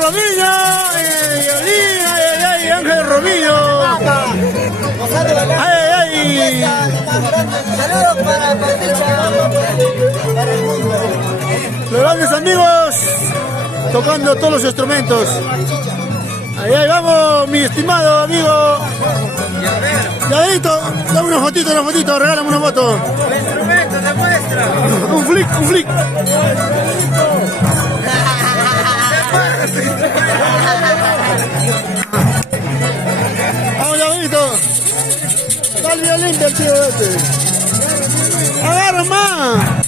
Romillo, ay, Ángel Romillo. Ay. Saludos para el mundo. Los grandes amigos tocando todos los instrumentos. Ahí vamos, mi estimado amigo. Llaverito, dame una fotito, regálame una foto. El instrumento te muestra. Un flick. Vamos, Llaverito. Está el violín del tío este. Agarra más.